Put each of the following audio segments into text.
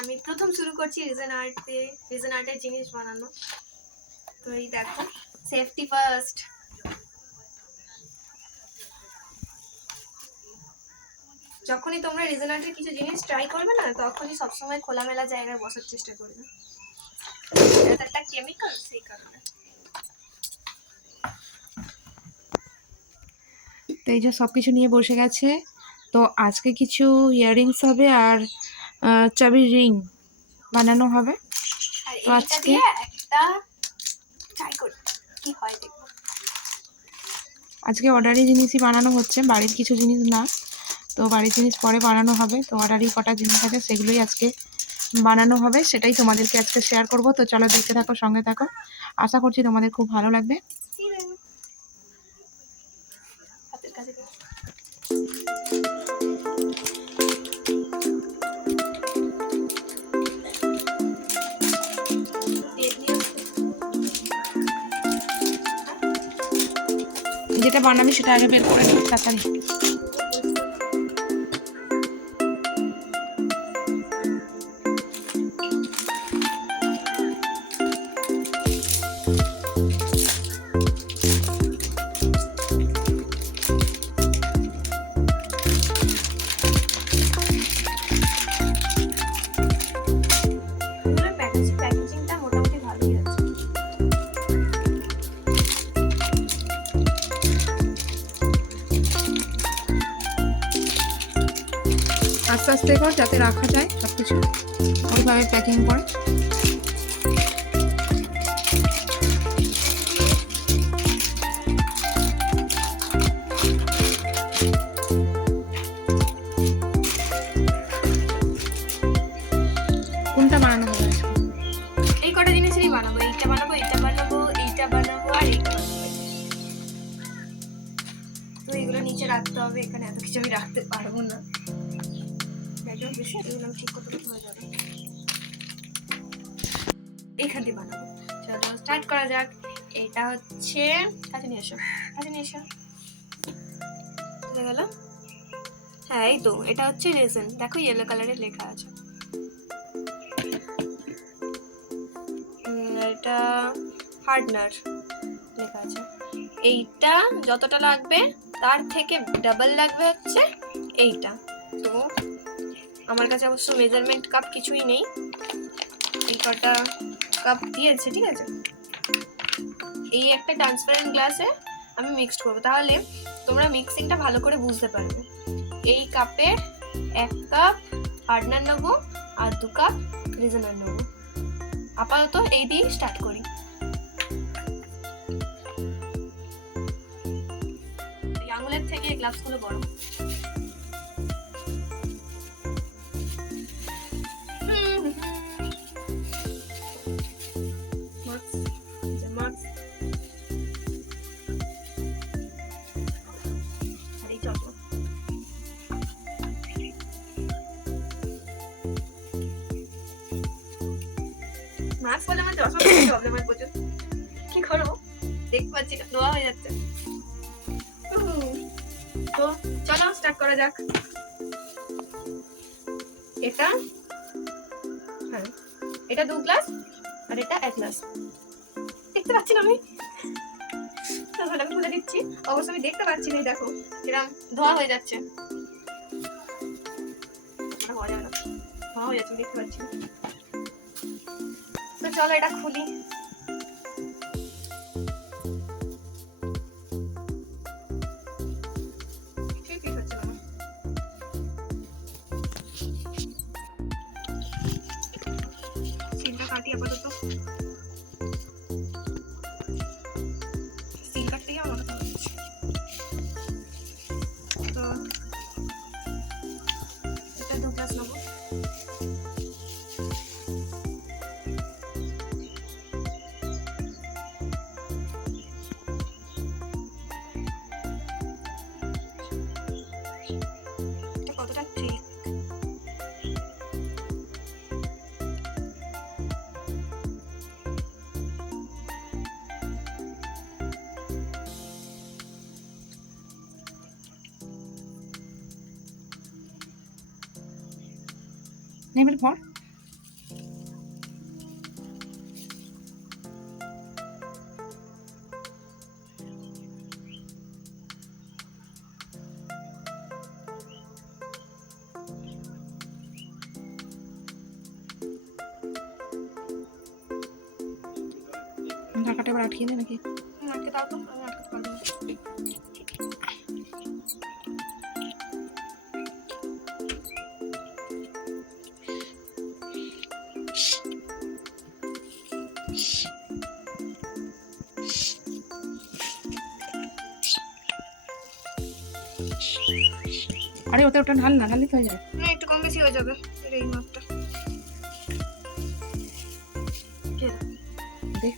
আমি প্রথম শুরু করছি রিজন আর্ট রিজন আর্টের জিনিস বানানো। তো এই দেখো সেফটি ফার্স্ট যখনই তোমরা রিজন আর্টের কিছু জিনিস ট্রাই করবে না, তখনই সবসময় খোলামেলা জায়গায় বসার চেষ্টা করবে। এটা একটা কেমিক্যাল সেই কারণে। তো এই যে সব কিছু নিয়ে বসে গেছে, তো আজকে কিছু ইয়াররিংস হবে আর চাবির রিং বানানো হবে। তো আজকে- একটা ট্রাই করি কি হয় দেখব। আজকে অর্ডারি জিনিসই বানানো হচ্ছে বাড়ির কিছু জিনিস না। তো বাড়ির জিনিস পরে বানানো হবে তো অর্ডারি কটা জিনিস আছে সেগুলোই আজকে বানানো হবে সেটাই তোমাদেরকে আজকে শেয়ার করব। তো চলো দেখতে থাকো সঙ্গে থাকো। আশা করছি তোমাদের খুব ভালো লাগবে। যেটা বানাবি সেটা আগে বের করে নিই তাড়াতাড়ি। আস্তে কর যাতে রাখা যায় সব কিছু ওইভাবে প্যাকিং করে। কোনটা বানানো এই কটা বানাবো। এইটা বানাবো এইটা বানাবো এইটা বানাবো আর তো এগুলো নিচে রাখতে হবে, এখানে এত কিছু আমি রাখতে পারব না। যাবে? এইখান দিয়ে বানাবো। চলো স্টার্ট করা যাক। এটা হচ্ছে, কাছে নিয়ে এসো, কাছে নিয়ে এসো। গেল? হ্যাঁ এই তো, এটা হচ্ছে রেজন দেখো ইয়েলো কালারের লেখা আছে। এটা হার্ডনার লেখা আছে। এইটা যতটা লাগবে, তার থেকে ডাবল লাগবে হচ্ছে এইটা। তো আমার কাছে অবশ্য মেজারমেন্ট কাপ কিছুই নেই। এই কটা কাপ দিয়েছে, ঠিক আছে? এই একটা ট্রান্সপারেন্ট গ্লাসে আমি মিক্সড করব। তাহলে তোমরা মিক্সিংটা ভালো করে বুঝতে পারবে। এই কাপের এক কাপ পার্টনার নেব আর দু কাপ রিজনার নেব। আপাতত এই দিয়ে স্টার্ট করি। আঙুলের থেকে গ্লাভসগুলো বড় প্রবলেম হয় প্রচুর। কি করব? দেখতে পাচ্ছি না নোয়া হয়ে যাচ্ছে। তো চলো স্টার্ট করা যাক। এটা হ্যাঁ এটা দু গ্লাস আর এটা এক গ্লাস দেখতে পাচ্ছি না আমি। তাহলে আমি খুলে দিচ্ছি। অবশ্য আমি দেখতে পাচ্ছি না দেখো এরকম ধোয়া হয়ে যাচ্ছে। ধোয়া হয়ে যাচ্ছে দেখতে পাচ্ছি তো চলো, এটা খুলি। নেবেন পর আরে ওটা ওটা ঢাল না ঢাললে তো হয়ে যাবে। না একটু কম বেশি হয়ে যাবে এই মাপটা। দেখ।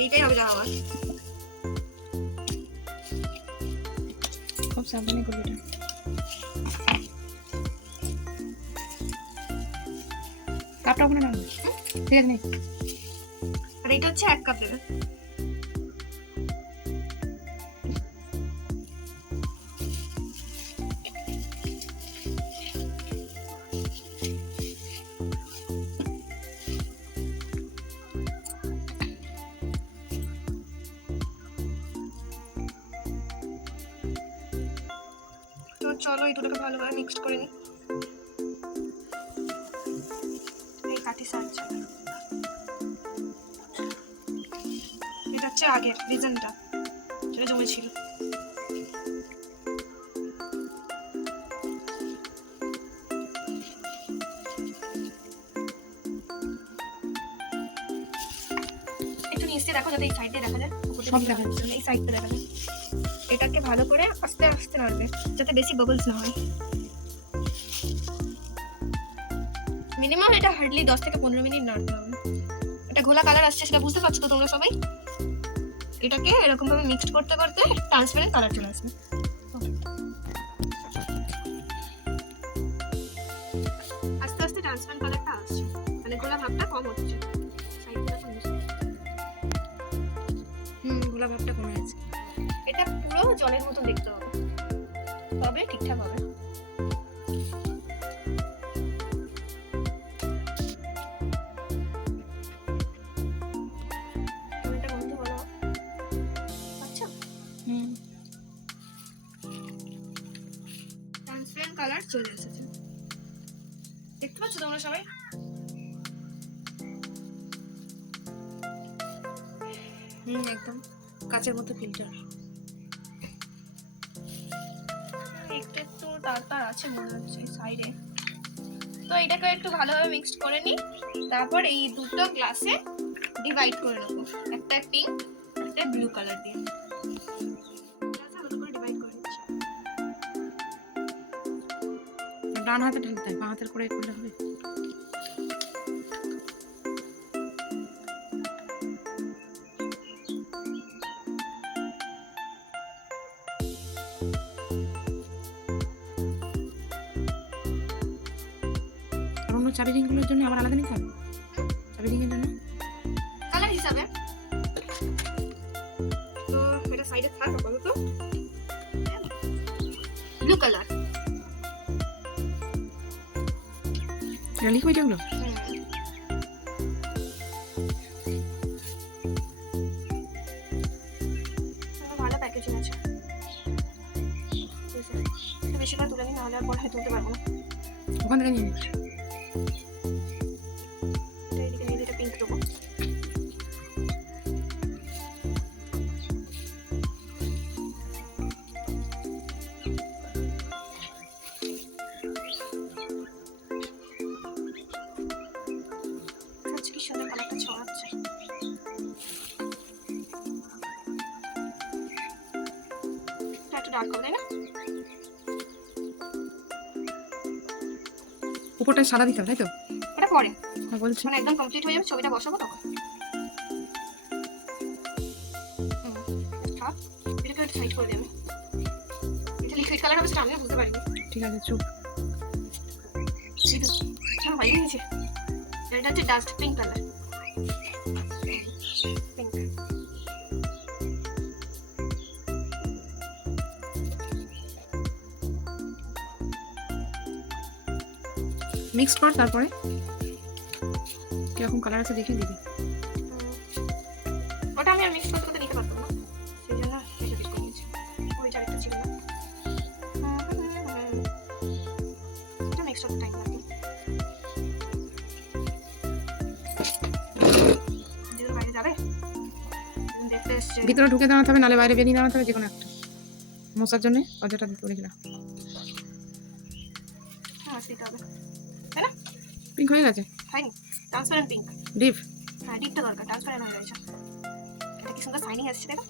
এইটাই হবে জামা খুব সাবধানে করবি এটা। কাপটা ওখানে না ঠিক আছে নে। আর এটা হচ্ছে এক কাপ দেবে দুটোকে ভালোভাবে মিক্সড করে নিই এই কাটি সাহায্যে। এটা হচ্ছে আগের রিজনটা যেটা জমেছিল। একটু নিচে দেখো যাতে এই সাইডে দেখা যায়। এই সাইডটা দেখা যায়। এটাকে ভালো করে আস্তে আস্তে নাড়বে, যাতে বেশি বাবলস না হয়। মিনিমাম এটা হার্ডলি দশ থেকে পনেরো মিনিট নাড়তে হবে। এটা ঘোলা কালার আসছে সেটা বুঝতে পারছ তো তোমরা সবাই? এটাকে এরকম ভাবে মিক্সড করতে করতে ট্রান্সপারেন্ট কালার চলে আসবে। আস্তে আস্তে ট্রান্সপারেন্ট কালারটা মানে ভাবটা কম হচ্ছে। হুম ভাবটা জলের মতো দেখতে হবে। তবে ঠিকঠাক হবে। বলো আচ্ছা। কালার চলে এসেছে। দেখতে পাচ্ছ তোমরা সবাই? হুম একদম। কাচের মতো ফিল্টার তার তার আছে মনে হচ্ছে সাইডে তো এটাকে একটু ভালোভাবে মিক্সড করে নিই, তারপর এই দুটো গ্লাসে ডিভাইড করে নেব। একটা পিঙ্ক একটা ব্লু কালার দিয়ে। ডান হাতে ঢালতে বাঁ হাতের করে করলে হবে। চাবি রিংগুলোর জন্য আবার আলাদা নিতে হবে? চাবি রিংয়ের জন্য? কালার হিসাবে। তো এটা সাইডে থাক আপাতত। ব্লু কালার এটা ভালো প্যাকেজিং আছে। বেশি করে তুলে নিই নাহলে আর পরে তুলতে পারব না। ওখান থেকে নিয়ে নে। একটু তাই না? উপরটায় সাদা দিতে হবে তাই তো? এটা পরে। হ্যাঁ বলছি। মানে একদম কমপ্লিট হয়ে যাবে ছবিটা বসাবো তখন। এটাকে একটু সাইড করে এটা লিকুইড কালার হবে সেটা আমিও বুঝতে পারিনি। ঠিক আছে চুপ। নিয়েছে এটা হচ্ছে ডাস্ট পিঙ্ক কালার মিক্স কর তারপরে। কীরকম কালার আছে দেখে দিবি। ওটা আমি আর মিক্স করতে করতে নিতে পারতাম না। সেই জন্য এটা পিস করে নিয়েছি। ওই চারটা ছিল না। এটা মিক্স করতে টাইম লাগবে। ভিতরে ঢুকে দাঁড়াতে হবে নাহলে বাইরে বেরিয়ে দাঁড়াতে হবে যে কোনো একটা। মশার জন্য অজাটা করে দিলাম হ্যাঁ সেটা হবে। পিঙ্ক হয়ে গেছে? হয়নি ট্রান্সপারেন্ট পিঙ্ক ডিপ হ্যাঁ ডিপটা দরকার ট্রান্সপারেন্ট হয়ে গেছে। এটা কি সুন্দর শাইনিং আসছে দেখো।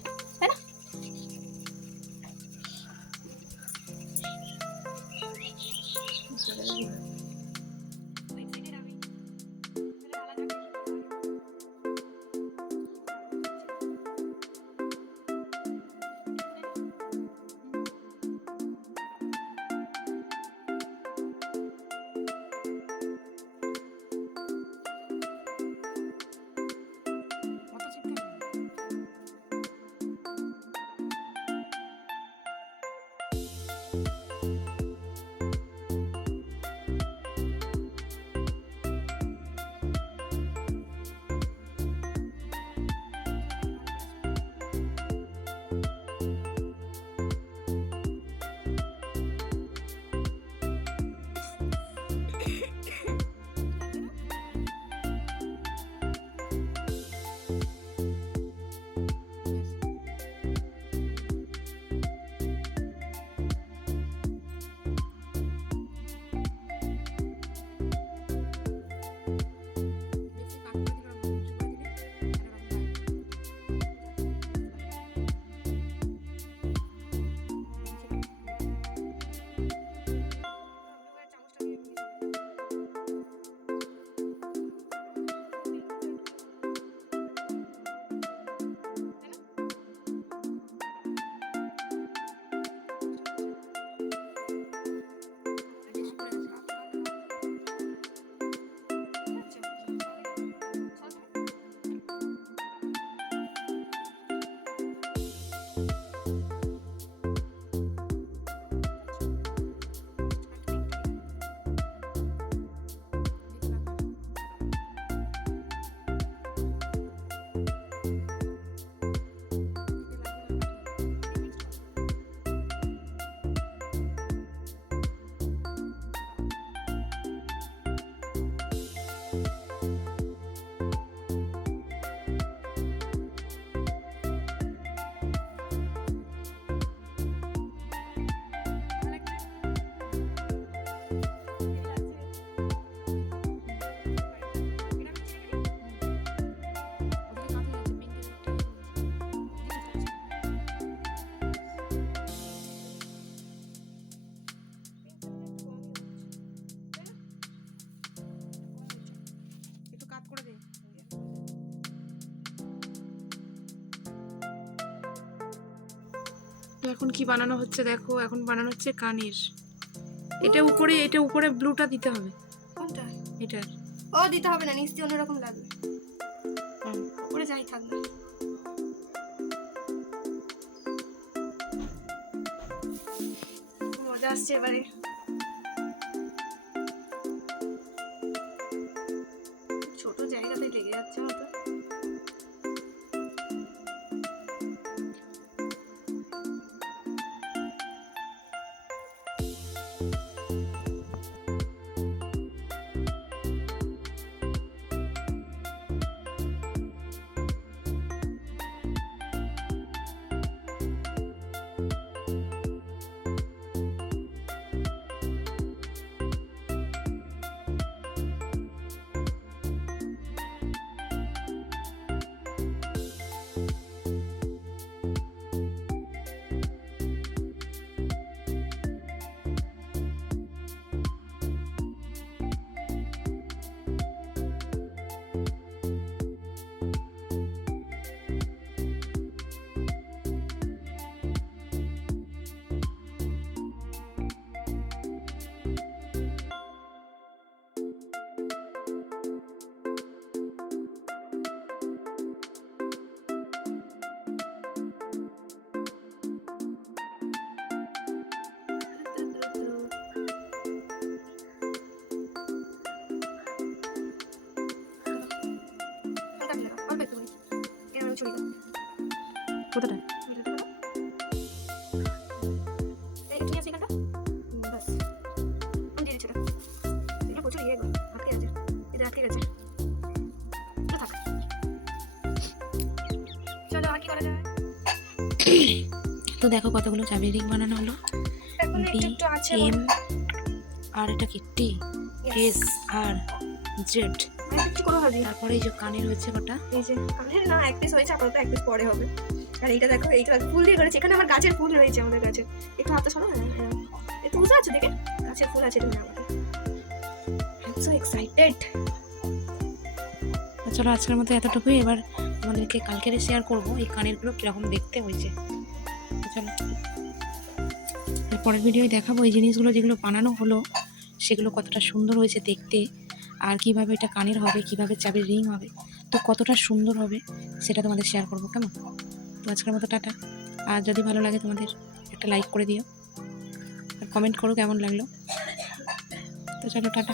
এখন কি বানানো হচ্ছে দেখো এখন বানানো হচ্ছে কানের। এটা উপরে এটা উপরে ব্লুটা দিতে হবে। কোনটা? এটা ও দিতে হবে না নিশ্চয়ই অন্য অন্যরকম লাগবে। উপরে যাই থাকবে মজা আসছে এবারে। কি করা যায় তো দেখো কতগুলো চাবি রিং বানানো হলো। এখন বি একটু একটু আছে এম আর এটা কি? টি এস আর জেড করে হবে তারপরে এই যে কানে রয়েছে কটা। এই যে কানের না এক পিস হয়েছে আপাতত এক পিস পরে হবে। আর এইটা দেখো এইটা ফুল দিয়ে করেছে। এখানে আমার গাছের ফুল রয়েছে আমাদের গাছে। একটু হাতে শোনো একটু বুঝতে পারছ দেখে? গাছের ফুল আছে তুমি আমাদের সো এক্সাইটেড চলো আজকের মতো এতটুকুই। এবার আমাদেরকে কালকেরে শেয়ার করব এই কানেরগুলো কীরকম দেখতে হয়েছে। চলো পরের ভিডিওয় দেখাবো। এই জিনিসগুলো যেগুলো বানানো হলো সেগুলো কতটা সুন্দর হয়েছে দেখতে। আর কীভাবে এটা কানের হবে, কীভাবে চাবির রিং হবে, তো কতটা সুন্দর হবে সেটা তোমাদের শেয়ার করব, কেমন? তো আজকের মতো টাটা। আর যদি ভালো লাগে তোমাদের, একটা লাইক করে দিও। আর কমেন্ট করো কেমন লাগল। তো চলো, টাটা।